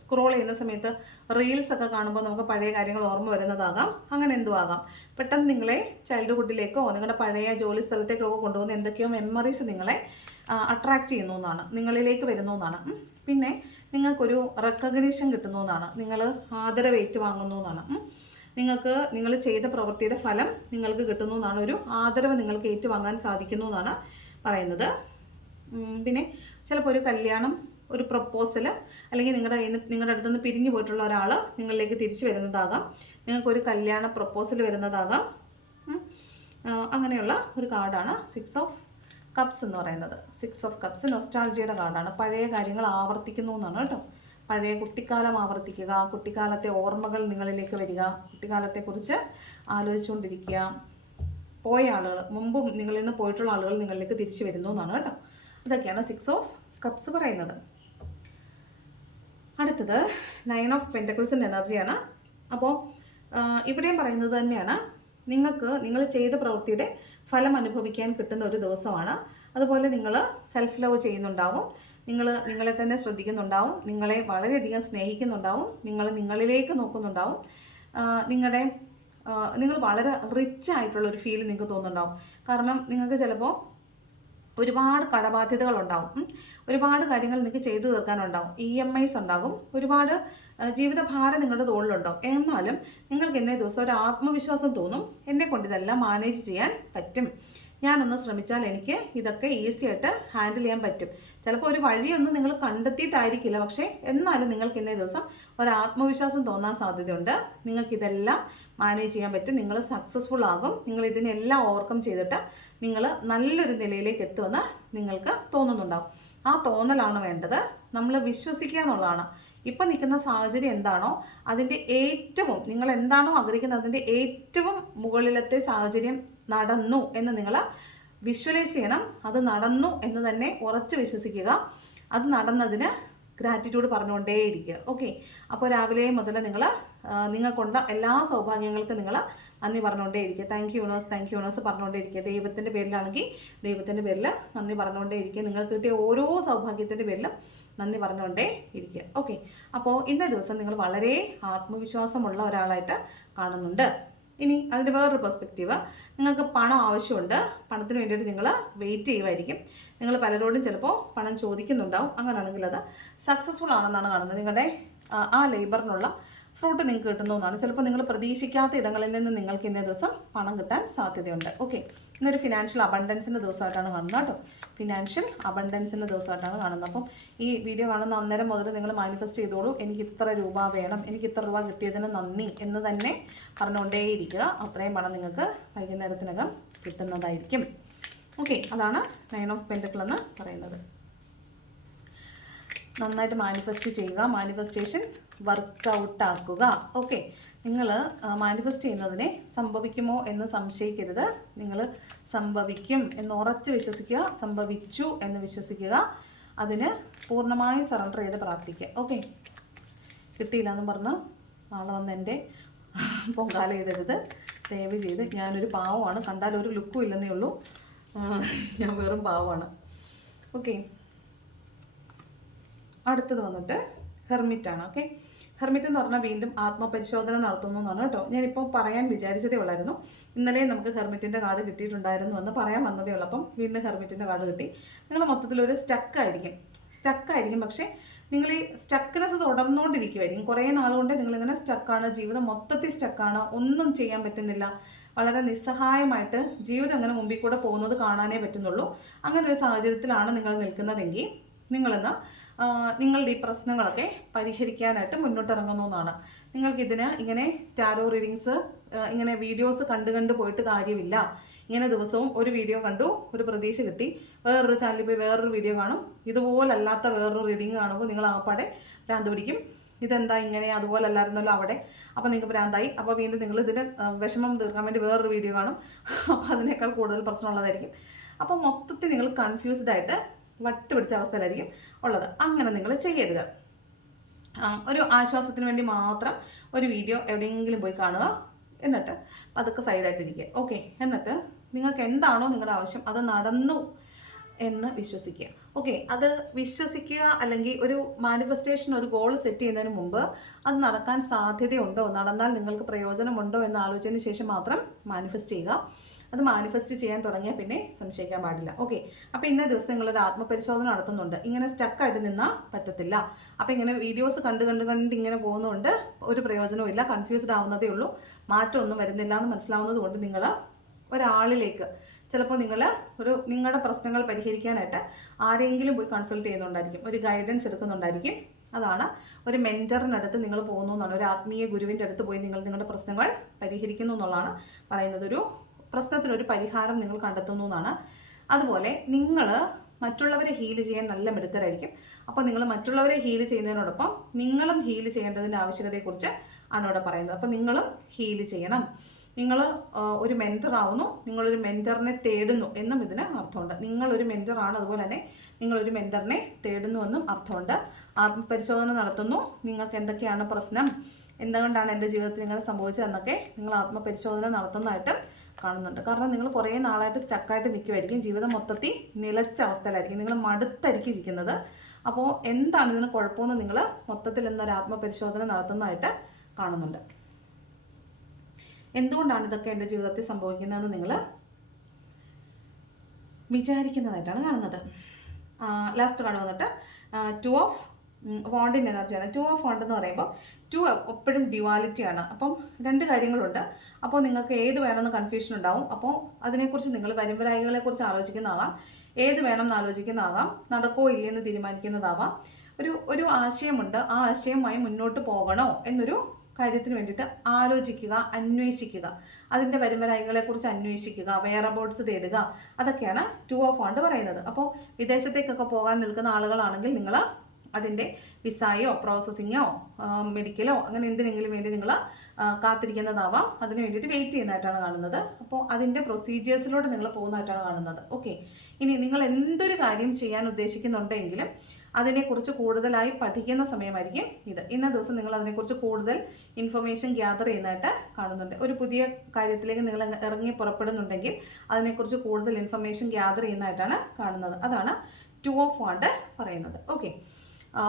സ്ക്രോൾ ചെയ്യുന്ന സമയത്ത് റീൽസ് ഒക്കെ കാണുമ്പോൾ നമുക്ക് പഴയ കാര്യങ്ങൾ ഓർമ്മ വരുന്നതാകാം. അങ്ങനെ എന്തു ആകാം പെട്ടെന്ന് നിങ്ങളെ ചൈൽഡ്ഹുഡിലേക്കോ നിങ്ങളുടെ പഴയ ജോലി സ്ഥലത്തേക്കൊക്കെ കൊണ്ടുപോകുന്ന എന്തൊക്കെയോ മെമ്മറീസ് നിങ്ങളെ അട്രാക്റ്റ് ചെയ്യുന്നു എന്നാണ്. നിങ്ങളിലേക്ക് വരുന്നു എന്നാണ്. പിന്നെ നിങ്ങൾക്കൊരു റെക്കഗ്നേഷൻ കിട്ടുന്നു എന്നാണ് നിങ്ങൾ ആദരവ് ഏറ്റുവാങ്ങുന്നു എന്നാണ് നിങ്ങൾക്ക് നിങ്ങൾ ചെയ്ത പ്രവൃത്തിയുടെ ഫലം നിങ്ങൾക്ക് കിട്ടുന്നു എന്നാണ് ഒരു ആദരവ് നിങ്ങൾക്ക് ഏറ്റുവാങ്ങാൻ സാധിക്കുന്നു എന്നാണ് പറയുന്നത് പിന്നെ ചിലപ്പോൾ ഒരു കല്യാണം ഒരു പ്രപ്പോസൽ അല്ലെങ്കിൽ നിങ്ങളുടെ കയ്യിൽ നിന്ന് നിങ്ങളുടെ അടുത്ത് നിന്ന് പിരിഞ്ഞു പോയിട്ടുള്ള ഒരാൾ നിങ്ങളിലേക്ക് തിരിച്ചു വരുന്നതാകാം. നിങ്ങൾക്കൊരു കല്യാണ പ്രപ്പോസൽ വരുന്നതാകാം. അങ്ങനെയുള്ള ഒരു കാർഡാണ് സിക്സ് ഓഫ് കപ്സ് എന്ന് പറയുന്നത്. സിക്സ് ഓഫ് കപ്സ് നൊസ്റ്റാൾജിയുടെ കാർഡാണ്. പഴയ കാര്യങ്ങൾ ആവർത്തിക്കുന്നു എന്നാണ് കേട്ടോ. പഴയ കുട്ടിക്കാലം ആവർത്തിക്കുക കുട്ടിക്കാലത്തെ ഓർമ്മകൾ നിങ്ങളിലേക്ക് വരിക കുട്ടിക്കാലത്തെക്കുറിച്ച് ആലോചിച്ചുകൊണ്ടിരിക്കുക. പോയ ആളുകൾ മുമ്പും നിങ്ങളിൽ നിന്ന് പോയിട്ടുള്ള ആളുകൾ നിങ്ങളിലേക്ക് തിരിച്ചു വരുന്നു എന്നാണ് കേട്ടോ. ഇതൊക്കെയാണ് സിക്സ് ഓഫ് കപ്സ് പറയുന്നത്. അടുത്തത് നയൻ ഓഫ് പെന്റക്കിൾസിന്റെ എനർജിയാണ് അപ്പോൾ ഇവിടെയും പറയുന്നത് തന്നെയാണ് നിങ്ങൾക്ക് നിങ്ങൾ ചെയ്ത പ്രവൃത്തിയുടെ ഫലം അനുഭവിക്കാൻ കിട്ടുന്ന ഒരു ദിവസമാണ്. അതുപോലെ നിങ്ങൾ സെൽഫ് ലവ് ചെയ്യുന്നുണ്ടാവും. നിങ്ങൾ നിങ്ങളെ തന്നെ ശ്രദ്ധിക്കുന്നുണ്ടാവും. നിങ്ങളെ വളരെയധികം സ്നേഹിക്കുന്നുണ്ടാവും. നിങ്ങൾ നിങ്ങളിലേക്ക് നോക്കുന്നുണ്ടാവും. നിങ്ങളുടെ നിങ്ങൾ വളരെ റിച്ച് ആയിട്ടുള്ള ഒരു ഫീൽ നിങ്ങൾക്ക് തോന്നുന്നുണ്ടാവും. കാരണം നിങ്ങൾക്ക് ചിലപ്പോൾ ഒരുപാട് കടബാധ്യതകൾ ഉണ്ടാവും ഒരുപാട് കാര്യങ്ങൾ നിങ്ങൾക്ക് ചെയ്തു തീർക്കാനുണ്ടാവും. ഇ എം ഐസ് ഉണ്ടാകും. ഒരുപാട് ജീവിതഭാരം നിങ്ങളുടെ തോളിലുണ്ടാവും. എന്നാലും നിങ്ങൾക്ക് ഇന്നേ ദിവസം ഒരു ആത്മവിശ്വാസം തോന്നും. എന്നെ കൊണ്ട് ഇതെല്ലാം മാനേജ് ചെയ്യാൻ പറ്റും. ഞാനൊന്ന് ശ്രമിച്ചാൽ എനിക്ക് ഇതൊക്കെ ഈസി ആയിട്ട് ഹാൻഡിൽ ചെയ്യാൻ പറ്റും. ചിലപ്പോൾ ഒരു വഴിയൊന്നും നിങ്ങൾ കണ്ടെത്തിയിട്ടായിരിക്കില്ല. പക്ഷേ എന്നാലും നിങ്ങൾക്ക് ഇന്നേ ദിവസം ഒരു ആത്മവിശ്വാസം തോന്നാൻ സാധ്യതയുണ്ട്. നിങ്ങൾക്ക് ഇതെല്ലാം മാനേജ് ചെയ്യാൻ പറ്റും. നിങ്ങൾ സക്സസ്ഫുൾ ആകും. നിങ്ങൾ ഇതിനെല്ലാം ഓവർകം ചെയ്തിട്ട് നിങ്ങൾ നല്ലൊരു നിലയിലേക്ക് എത്തുമെന്ന് നിങ്ങൾക്ക് തോന്നുന്നുണ്ടാവും. ആ തോന്നലാണ് വേണ്ടത്. നമ്മൾ വിശ്വസിക്കുക എന്നുള്ളതാണ്. ഇപ്പം നിൽക്കുന്ന സാഹചര്യം എന്താണോ അതിന്റെ ഏറ്റവും നിങ്ങൾ എന്താണോ ആഗ്രഹിക്കുന്നത് അതിന്റെ ഏറ്റവും മുകളിലത്തെ സാഹചര്യം നടന്നു എന്ന് നിങ്ങൾ വിഷ്വലൈസ് ചെയ്യണം അത് നടന്നു എന്ന് തന്നെ ഉറച്ച് വിശ്വസിക്കുക. അത് നടന്നതിന് ഗ്രാറ്റിറ്റ്യൂഡ് പറഞ്ഞുകൊണ്ടേയിരിക്കുക. ഓക്കെ അപ്പോൾ രാവിലെ മുതൽ നിങ്ങൾ നിങ്ങൾക്കുണ്ട എല്ലാ സൗഭാഗ്യങ്ങൾക്കും നിങ്ങൾ നന്ദി പറഞ്ഞുകൊണ്ടേയിരിക്കുക. Thank you universe thank you universe പറഞ്ഞുകൊണ്ടേയിരിക്കുക. ദൈവത്തിന്റെ പേരിലാണെങ്കിൽ ദൈവത്തിന്റെ പേരിൽ നന്ദി പറഞ്ഞുകൊണ്ടേയിരിക്കുക. നിങ്ങൾക്ക് കിട്ടിയ ഓരോ സൗഭാഗ്യത്തിന്റെ പേരിലും നന്ദി പറഞ്ഞുകൊണ്ടേ ഇരിക്കുക ഓക്കെ അപ്പോൾ ഇന്നേ ദിവസം നിങ്ങൾ വളരെ ആത്മവിശ്വാസമുള്ള ഒരാളായിട്ട് കാണുന്നുണ്ട്. ഇനി അതിന്റെ വേറൊരു പെർസ്പെക്റ്റീവ് നിങ്ങൾക്ക് പണം ആവശ്യമുണ്ട് പണത്തിന് വേണ്ടിയിട്ട് നിങ്ങൾ വെയിറ്റ് ചെയ്യുമായിരിക്കും നിങ്ങൾ പലരോടും ചിലപ്പോൾ പണം ചോദിക്കുന്നുണ്ടാവും അങ്ങനെയാണെങ്കിൽ അത് സക്സസ്ഫുൾ ആണെന്നാണ് കാണുന്നത്. നിങ്ങളുടെ ആ, ലേബറിനുള്ള ഫ്രൂട്ട് നിങ്ങൾക്ക് കിട്ടുന്നു എന്നാണ്. ചിലപ്പോൾ നിങ്ങൾ പ്രതീക്ഷിക്കാത്ത ഇടങ്ങളിൽ നിന്ന് നിങ്ങൾക്ക് ഇന്നേ ദിവസം പണം കിട്ടാൻ സാധ്യതയുണ്ട്. ഓക്കെ ഇന്നൊരു ഫിനാൻഷ്യൽ അബണ്ടൻസിന്റെ ദിവസമായിട്ടാണ് കാണുന്നത് കേട്ടോ. ഫിനാൻഷ്യൽ അബണ്ടൻസിന്റെ ദിവസമായിട്ടാണ് കാണുന്നത്. അപ്പം ഈ വീഡിയോ കാണുന്ന അന്നേരം മുതൽ നിങ്ങൾ മാനിഫെസ്റ്റ് ചെയ്തോളൂ. എനിക്ക് ഇത്ര രൂപ വേണം. എനിക്ക് ഇത്ര രൂപ കിട്ടിയതിന് നന്ദി എന്ന് തന്നെ പറഞ്ഞുകൊണ്ടേയിരിക്കുക. അത്രയും പണം നിങ്ങൾക്ക് വൈകുന്നേരത്തിനകം കിട്ടുന്നതായിരിക്കും. ഓക്കെ അതാണ് നയൻ ഓഫ് പെന്റക്കിൾ എന്ന് പറയുന്നത്. നന്നായിട്ട് മാനിഫെസ്റ്റ് ചെയ്യുക. മാനിഫെസ്റ്റേഷൻ വർക്കൗട്ട് ആക്കുക. ഓക്കെ നിങ്ങൾ മാനിഫെസ്റ്റ് ചെയ്യുന്നതിനെ സംഭവിക്കുമോ എന്ന് സംശയിക്കരുത്. നിങ്ങൾ സംഭവിക്കും എന്ന് ഉറച്ച് വിശ്വസിക്കുക സംഭവിച്ചു എന്ന് വിശ്വസിക്കുക. അതിന് പൂർണമായി സറണ്ടർ ചെയ്ത് പ്രാർത്ഥിക്കുക. ഓക്കെ കിട്ടിയില്ല എന്ന് പറഞ്ഞ് നാളെ വന്ന് എന്റെ പൊങ്കാല ചെയ്തരുത് ദയവ് ചെയ്ത് ഞാനൊരു പാവമാണ്. കണ്ടാൽ ഒരു ലുക്കും ഇല്ലെന്നേ ഉള്ളൂ. ഞാൻ വെറും പാവമാണ്. ഓക്കെ അടുത്തത് വന്നിട്ട് ഹെർമിറ്റാണ് ഓക്കെ ഹെർമിറ്റ് എന്ന് പറഞ്ഞാൽ വീണ്ടും ആത്മപരിശോധന നടത്തുന്നു എന്നാണ് കേട്ടോ. ഞാനിപ്പോൾ പറയാൻ വിചാരിച്ചതേ ഉള്ളായിരുന്നു. ഇന്നലെ നമുക്ക് ഹെർമിറ്റിന്റെ കാർഡ് കിട്ടിയിട്ടുണ്ടായിരുന്നു എന്ന് പറയാൻ വന്നതേ ഉള്ളൂ. അപ്പം വീണ്ടും ഹെർമിറ്റിന്റെ കാർഡ് കിട്ടി. നിങ്ങൾ മൊത്തത്തിലൊരു സ്റ്റക്കായിരിക്കും സ്റ്റക്കായിരിക്കും പക്ഷേ നിങ്ങൾ ഈ സ്റ്റക്ക്നെസ് തുടർന്നുകൊണ്ടിരിക്കുമായിരിക്കും കുറേ നാളുകൊണ്ട് നിങ്ങളിങ്ങനെ സ്റ്റക്കാണ് ജീവിതം മൊത്തത്തിൽ സ്റ്റക്കാണ് ഒന്നും ചെയ്യാൻ പറ്റുന്നില്ല. വളരെ നിസ്സഹായമായിട്ട് ജീവിതം അങ്ങനെ മുമ്പിൽ കൂടെ പോകുന്നത് കാണാനേ പറ്റുന്നുള്ളൂ. അങ്ങനെ ഒരു സാഹചര്യത്തിലാണ് നിങ്ങൾ നിൽക്കുന്നതെങ്കിൽ നിങ്ങളിന്ന് നിങ്ങളുടെ ഈ പ്രശ്നങ്ങളൊക്കെ പരിഹരിക്കാനായിട്ട് മുന്നോട്ടിറങ്ങുന്നു എന്നാണ്. നിങ്ങൾക്കിതിന് ഇങ്ങനെ ടാരോ റീഡിങ്സ് ഇങ്ങനെ വീഡിയോസ് കണ്ടു കണ്ട് പോയിട്ട് കാര്യമില്ല. ഇങ്ങനെ ദിവസവും ഒരു വീഡിയോ കണ്ടു ഒരു പ്രതീക്ഷ കിട്ടി. വേറൊരു ചാനലിൽ പോയി വേറൊരു വീഡിയോ കാണും. ഇതുപോലല്ലാത്ത വേറൊരു റീഡിങ് കാണുമ്പോൾ നിങ്ങൾ ആപ്പാടെ ഭ്രാന്ത് പിടിക്കും. ഇതെന്താ ഇങ്ങനെ? അതുപോലല്ലായിരുന്നല്ലോ അവിടെ. അപ്പോൾ നിങ്ങൾക്ക് ഭ്രാന്തായി. അപ്പോൾ വീണ്ടും നിങ്ങൾ ഇതിന് ആ, വിഷമം തീർക്കാൻ വേണ്ടി വേറൊരു വീഡിയോ കാണും. അപ്പോൾ അതിനേക്കാൾ കൂടുതൽ പ്രശ്നമുള്ളതായിരിക്കും. അപ്പോൾ മൊത്തത്തിൽ നിങ്ങൾ കൺഫ്യൂസ്ഡ് ആയിട്ട് വട്ട് പിടിച്ച അവസ്ഥയിലായിരിക്കും ഉള്ളത്. അങ്ങനെ നിങ്ങൾ ചെയ്യരുത്. ഒരു ആശ്വാസത്തിന് വേണ്ടി മാത്രം ഒരു വീഡിയോ എവിടെയെങ്കിലും പോയി കാണുക. എന്നിട്ട് അതൊക്കെ സൈഡായിട്ടിരിക്കുക. ഓക്കെ എന്നിട്ട് നിങ്ങൾക്ക് എന്താണോ നിങ്ങളുടെ ആവശ്യം അത് നടന്നു എന്ന് വിശ്വസിക്കുക. ഓക്കെ അത് വിശ്വസിക്കുക അല്ലെങ്കിൽ ഒരു മാനിഫെസ്റ്റേഷൻ ഒരു ഗോൾ സെറ്റ് ചെയ്യുന്നതിന് മുമ്പ് അത് നടക്കാൻ സാധ്യതയുണ്ടോ? നടന്നാൽ നിങ്ങൾക്ക് പ്രയോജനമുണ്ടോ എന്ന് ആലോചിച്ചതിന് ശേഷം മാത്രം മാനിഫെസ്റ്റ് ചെയ്യുക. അത് മാനിഫെസ്റ്റ് ചെയ്യാൻ തുടങ്ങിയാൽ പിന്നെ സംശയിക്കാൻ പാടില്ല. ഓക്കെ അപ്പോൾ ഇന്ന ദിവസം നിങ്ങളൊരു ആത്മപരിശോധന നടത്തുന്നുണ്ട്. ഇങ്ങനെ സ്റ്റക്കായിട്ട് നിന്നാൽ പറ്റത്തില്ല. അപ്പോൾ ഇങ്ങനെ വീഡിയോസ് കണ്ട് കണ്ട് കണ്ട് ഇങ്ങനെ പോകുന്നതുകൊണ്ട് ഒരു പ്രയോജനവും ഇല്ല. കൺഫ്യൂസ്ഡ് ആവുന്നതേ ഉള്ളൂ. മാറ്റമൊന്നും വരുന്നില്ല എന്ന് മനസ്സിലാവുന്നത് കൊണ്ട് നിങ്ങൾ ഒരാളിലേക്ക് ചിലപ്പോൾ നിങ്ങൾ ഒരു നിങ്ങളുടെ പ്രശ്നങ്ങൾ പരിഹരിക്കാനായിട്ട് ആരെങ്കിലും പോയി കൺസൾട്ട് ചെയ്യുന്നുണ്ടായിരിക്കും. ഒരു ഗൈഡൻസ് എടുക്കുന്നുണ്ടായിരിക്കും. അതാണ് ഒരു മെന്ററിനടുത്ത് നിങ്ങൾ പോകുന്നു എന്നാണ്. ഒരു ആത്മീയ ഗുരുവിന്റെ അടുത്ത് പോയി നിങ്ങൾ നിങ്ങളുടെ പ്രശ്നങ്ങൾ പരിഹരിക്കുന്നു എന്നുള്ളതാണ് പറയുന്നത് ഒരു പ്രശ്നത്തിനൊരു പരിഹാരം നിങ്ങൾ കണ്ടെത്തുന്നു എന്നാണ്. അതുപോലെ നിങ്ങൾ മറ്റുള്ളവരെ ഹീൽ ചെയ്യാൻ നല്ല മിടുക്കരായിരിക്കും. അപ്പോൾ നിങ്ങൾ മറ്റുള്ളവരെ ഹീൽ ചെയ്യുന്നതിനോടൊപ്പം നിങ്ങളും ഹീൽ ചെയ്യേണ്ടതിന്റെ ആവശ്യകതയെക്കുറിച്ച് ആണ് ഇവിടെ പറയുന്നത്. അപ്പോൾ നിങ്ങളും ഹീൽ ചെയ്യണം. നിങ്ങൾ ഒരു മെന്റർ ആവുന്നു. നിങ്ങളൊരു മെന്ററിനെ തേടുന്നു എന്നും ഇതിന് അർത്ഥമുണ്ട്. നിങ്ങളൊരു മെന്ററാണ് അതുപോലെ തന്നെ നിങ്ങളൊരു മെന്ററിനെ തേടുന്നു എന്നും അർത്ഥമുണ്ട്. ആത്മപരിശോധന നടത്തുന്നു. നിങ്ങൾക്ക് എന്തൊക്കെയാണ് പ്രശ്നം? എന്തുകൊണ്ടാണ് എന്റെ ജീവിതത്തിൽ ഇങ്ങനെ സംഭവിച്ചതെന്നൊക്കെ നിങ്ങൾ ആത്മപരിശോധന നടത്തുന്നതായിട്ട് കാണുന്നുണ്ട്. കാരണം നിങ്ങൾ കുറേ നാളായിട്ട് സ്റ്റക്കായിട്ട് നിൽക്കുമായിരിക്കും ജീവിതം മൊത്തത്തിൽ നിലച്ച അവസ്ഥയിലായിരിക്കും. നിങ്ങൾ മടുത്തായിരിക്കും ഇരിക്കുന്നത്. അപ്പോൾ എന്താണ് ഇതിന് കുഴപ്പമെന്ന് നിങ്ങൾ മൊത്തത്തിൽ എന്നൊരു ആത്മപരിശോധന നടത്തുന്നതായിട്ട് കാണുന്നുണ്ട്. എന്തുകൊണ്ടാണ് ഇതൊക്കെ എന്റെ ജീവിതത്തിൽ സംഭവിക്കുന്നതെന്ന് നിങ്ങൾ വിചാരിക്കുന്നതായിട്ടാണ് കാണുന്നത്. ലാസ്റ്റ് കാർഡ് വന്നിട്ട് ടു ഓഫ് വോണ്ടിന്റെ എനർജിയാണ് ടു ഓഫ് വോണ്ട് എന്ന് പറയുമ്പോൾ ടു എപ്പോഴും ഡ്യുവാലിറ്റിയാണ് അപ്പം രണ്ട് കാര്യങ്ങളുണ്ട്. അപ്പോൾ നിങ്ങൾക്ക് ഏത് വേണമെന്ന് കൺഫ്യൂഷൻ ഉണ്ടാവും. അപ്പോൾ അതിനെക്കുറിച്ച് നിങ്ങൾ വരുംവരായികളെക്കുറിച്ച് ആലോചിക്കുന്നതാകാം. ഏത് വേണം എന്ന് ആലോചിക്കുന്നതാകാം. നടക്കോ ഇല്ലയെന്ന് തീരുമാനിക്കുന്നതാവാം ഒരു ഒരു ആശയമുണ്ട്. ആ ആശയമായി മുന്നോട്ട് പോകണോ എന്നൊരു കാര്യത്തിന് വേണ്ടിയിട്ട് ആലോചിക്കുക അന്വേഷിക്കുക. അതിന്റെ വരുംവരായികളെക്കുറിച്ച് അന്വേഷിക്കുക വെയർ അബൌട്ട്സ് തേടുക. അതൊക്കെയാണ് ടു ഓഫ് ഓണ്ട് പറയുന്നത്. അപ്പോൾ വിദേശത്തേക്കൊക്കെ പോകാൻ നിൽക്കുന്ന ആളുകളാണെങ്കിൽ നിങ്ങൾ അതിന്റെ വിസായോ പ്രോസസ്സിങ്ങോ മെഡിക്കലോ അങ്ങനെ എന്തിനെങ്കിലും വേണ്ടി നിങ്ങൾ കാത്തിരിക്കുന്നതാവാം. അതിന് വേണ്ടിയിട്ട് വെയിറ്റ് ചെയ്യുന്നതായിട്ടാണ് കാണുന്നത്. അപ്പോൾ അതിന്റെ പ്രൊസീജിയേഴ്സിലൂടെ നിങ്ങൾ പോകുന്നതായിട്ടാണ് കാണുന്നത്. ഓക്കെ ഇനി നിങ്ങൾ എന്തൊരു കാര്യം ചെയ്യാൻ ഉദ്ദേശിക്കുന്നുണ്ടെങ്കിലും അതിനെക്കുറിച്ച് കൂടുതലായി പഠിക്കുന്ന സമയമായിരിക്കും ഇത്. ഇന്ന ദിവസം നിങ്ങൾ അതിനെക്കുറിച്ച് കൂടുതൽ ഇൻഫർമേഷൻ ഗ്യാദർ ചെയ്യുന്നതായിട്ട് കാണുന്നുണ്ട്. ഒരു പുതിയ കാര്യത്തിലേക്ക് നിങ്ങൾ ഇറങ്ങി പുറപ്പെടുന്നുണ്ടെങ്കിൽ അതിനെക്കുറിച്ച് കൂടുതൽ ഇൻഫർമേഷൻ ഗ്യാദർ ചെയ്യുന്നതായിട്ടാണ് കാണുന്നത്. അതാണ് ടു ഓഫ് വാണ്ട് പറയുന്നത്. Okay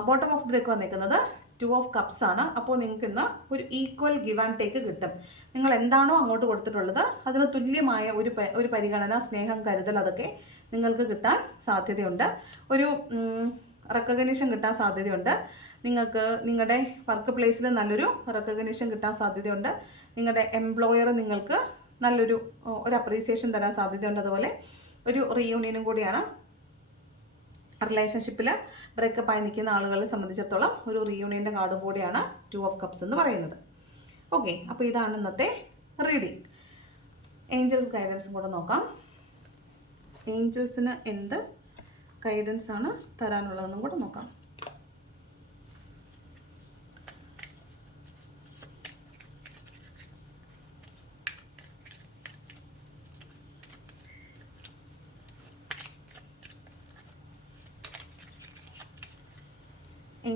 bottom of the deck വന്നിരിക്കുന്നത് ടു ഓഫ് കപ്സ് ആണ്. അപ്പോൾ നിങ്ങൾക്ക് ഇന്ന് ഒരു ഈക്വൽ ഗിവ് ആൻഡ് ടേക്ക് കിട്ടും. നിങ്ങൾ എന്താണോ അങ്ങോട്ട് കൊടുത്തിട്ടുള്ളത് അതിന് തുല്യമായ ഒരു ഒരു പരിഗണന സ്നേഹം കരുതൽ അതൊക്കെ നിങ്ങൾക്ക് കിട്ടാൻ സാധ്യതയുണ്ട്. ഒരു റെക്കഗ്നീഷൻ കിട്ടാൻ സാധ്യതയുണ്ട്. നിങ്ങൾക്ക് നിങ്ങളുടെ വർക്ക് പ്ലേസിൽ നല്ലൊരു റെക്കഗ്നീഷൻ കിട്ടാൻ സാധ്യതയുണ്ട്. നിങ്ങളുടെ എംപ്ലോയർ നിങ്ങൾക്ക് നല്ലൊരു ഒരു അപ്രീസിയേഷൻ തരാൻ സാധ്യതയുണ്ട്. അതുപോലെ ഒരു റീയൂണിയനും കൂടിയാണ് റിലേഷൻഷിപ്പിൽ ബ്രേക്കപ്പ് ആയി നിൽക്കുന്ന ആളുകളെ സംബന്ധിച്ചിടത്തോളം ഒരു റീയൂണിയന്റെ കാർഡും കൂടിയാണ് ടു ഓഫ് കപ്സ് എന്ന് പറയുന്നത്. ഓക്കെ അപ്പോൾ ഇതാണ് ഇന്നത്തെ റീഡിംഗ് ഏഞ്ചൽസ് ഗൈഡൻസും കൂടെ നോക്കാം. ഏഞ്ചൽസിന് എന്ത് ഗൈഡൻസ് ആണ് തരാനുള്ളതെന്നും കൂടെ നോക്കാം.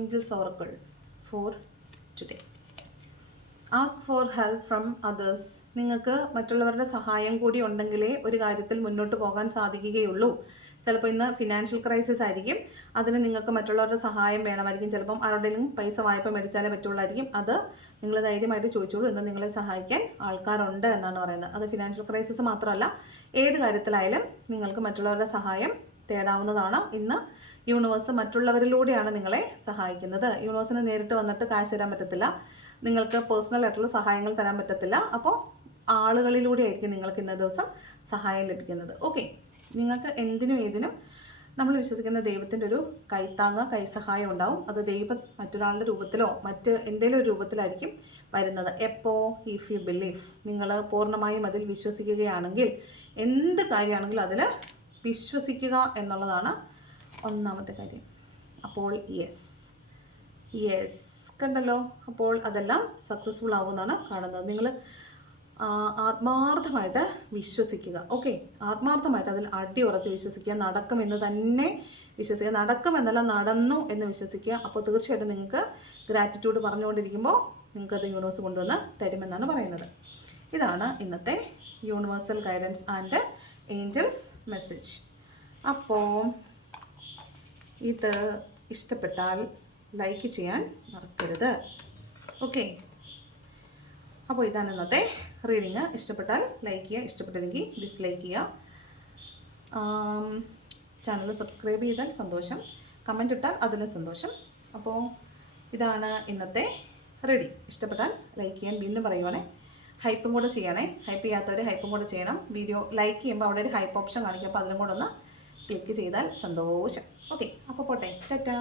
Angels oracle for today ask for help from others നിങ്ങൾക്ക് മറ്റുള്ളവരുടെ സഹായം കൂടി ഉണ്ടെങ്കിലേ ഒരു കാര്യത്തിൽ മുന്നോട്ട് പോകാൻ സാധിക്കുകയുള്ളൂ. ചിലപ്പോൾ ഇന്ന് ഫിനാൻഷ്യൽ ക്രൈസിസ് ആയിരിക്കും. അതിന് നിങ്ങൾക്ക് മറ്റുള്ളവരുടെ സഹായം വേണമായിരിക്കും. ചിലപ്പം ആരുടെയും പൈസ വായ്പ മേടിച്ചാലേ പറ്റുള്ളായിരിക്കും. അത് നിങ്ങൾ ധൈര്യമായിട്ട് ചോദിച്ചോളൂ ഇന്ന് നിങ്ങളെ സഹായിക്കാൻ ആൾക്കാരുണ്ട് എന്നാണ് പറയുന്നത്. അത് ഫിനാൻഷ്യൽ ക്രൈസിസ് മാത്രമല്ല ഏത് കാര്യത്തിലായാലും നിങ്ങൾക്ക് മറ്റുള്ളവരുടെ സഹായം തേടാവുന്നതാണ്. ഇന്ന് യൂണിവേഴ്സ് മറ്റുള്ളവരിലൂടെയാണ് നിങ്ങളെ സഹായിക്കുന്നത്. യൂണിവേഴ്സിന് നേരിട്ട് വന്നിട്ട് കാശ് തരാൻ പറ്റത്തില്ല. നിങ്ങൾക്ക് പേഴ്സണൽ ആയിട്ടുള്ള സഹായങ്ങൾ തരാൻ പറ്റത്തില്ല. അപ്പോൾ ആളുകളിലൂടെ ആയിരിക്കും നിങ്ങൾക്ക് ഇന്ന ദിവസം സഹായം ലഭിക്കുന്നത്. ഓക്കെ നിങ്ങൾക്ക് എന്തിനും ഏതിനും നമ്മൾ വിശ്വസിക്കുന്ന ദൈവത്തിന്റെ ഒരു കൈത്താങ്ങ കൈസഹായം ഉണ്ടാവും. അത് ദൈവം മറ്റൊരാളുടെ രൂപത്തിലോ മറ്റ് എന്തെങ്കിലും ഒരു രൂപത്തിലായിരിക്കും വരുന്നത്. എപ്പോ ഇഫ് യു ബിലീവ് നിങ്ങൾ പൂർണമായും അതിൽ വിശ്വസിക്കുകയാണെങ്കിൽ എന്ത് കാര്യമാണെങ്കിലും അതിൽ വിശ്വസിക്കുക എന്നുള്ളതാണ് ഒന്നാമത്തെ കാര്യം. അപ്പോൾ യെസ് യെസ് കണ്ടല്ലോ? അപ്പോൾ അതെല്ലാം സക്സസ്ഫുൾ ആവുമെന്നാണ് കാണുന്നത്. നിങ്ങൾ ആത്മാർത്ഥമായിട്ട് വിശ്വസിക്കുക. ഓക്കെ ആത്മാർത്ഥമായിട്ട് അതിൽ അടി ഉറച്ച് വിശ്വസിക്കുക. നടക്കുമെന്ന് തന്നെ വിശ്വസിക്കുക. നടക്കുമെന്നല്ല നടന്നു എന്ന് വിശ്വസിക്കുക. അപ്പോൾ തീർച്ചയായിട്ടും നിങ്ങൾക്ക് ഗ്രാറ്റിറ്റ്യൂഡ് പറഞ്ഞുകൊണ്ടിരിക്കുമ്പോൾ നിങ്ങൾക്കത് യൂണിവേഴ്സ് കൊണ്ടുവന്ന് തരുമെന്നാണ് പറയുന്നത്. ഇതാണ് ഇന്നത്തെ universal guidance and angels message അപ്പോൾ ഇത് ഇഷ്ടപ്പെട്ടാൽ ലൈക്ക് ചെയ്യാൻ മറക്കരുത്. ഓക്കെ അപ്പോൾ ഇതാണ് ഇന്നത്തെ റീഡിങ് ഇഷ്ടപ്പെട്ടാൽ ലൈക്ക് ചെയ്യുക ഇഷ്ടപ്പെട്ടില്ലെങ്കിൽ ഡിസ്ലൈക്ക് ചെയ്യുക. ചാനൽ സബ്സ്ക്രൈബ് ചെയ്താൽ സന്തോഷം. കമന്റ് ഇട്ടാൽ അതിന് സന്തോഷം. അപ്പോൾ ഇതാണ് ഇന്നത്തെ റെഡി ഇഷ്ടപ്പെട്ടാൽ ലൈക്ക് ചെയ്യാൻ വീണ്ടും പറയുവാണേ. ഹൈപ്പും കൂടെ ചെയ്യണേ. ഹൈപ്പ് ചെയ്യാത്തവർ ഹൈപ്പും കൂടെ ചെയ്യണം. വീഡിയോ ലൈക്ക് ചെയ്യുമ്പോൾ അവിടെ ഒരു ഹൈപ്പ് ഓപ്ഷൻ കാണിക്കും. അപ്പോൾ അതിലും കൂടെ ഒന്ന് ക്ലിക്ക് ചെയ്താൽ സന്തോഷം. ഓക്കെ അപ്പോൾ പോട്ടെ. ടാറ്റാ.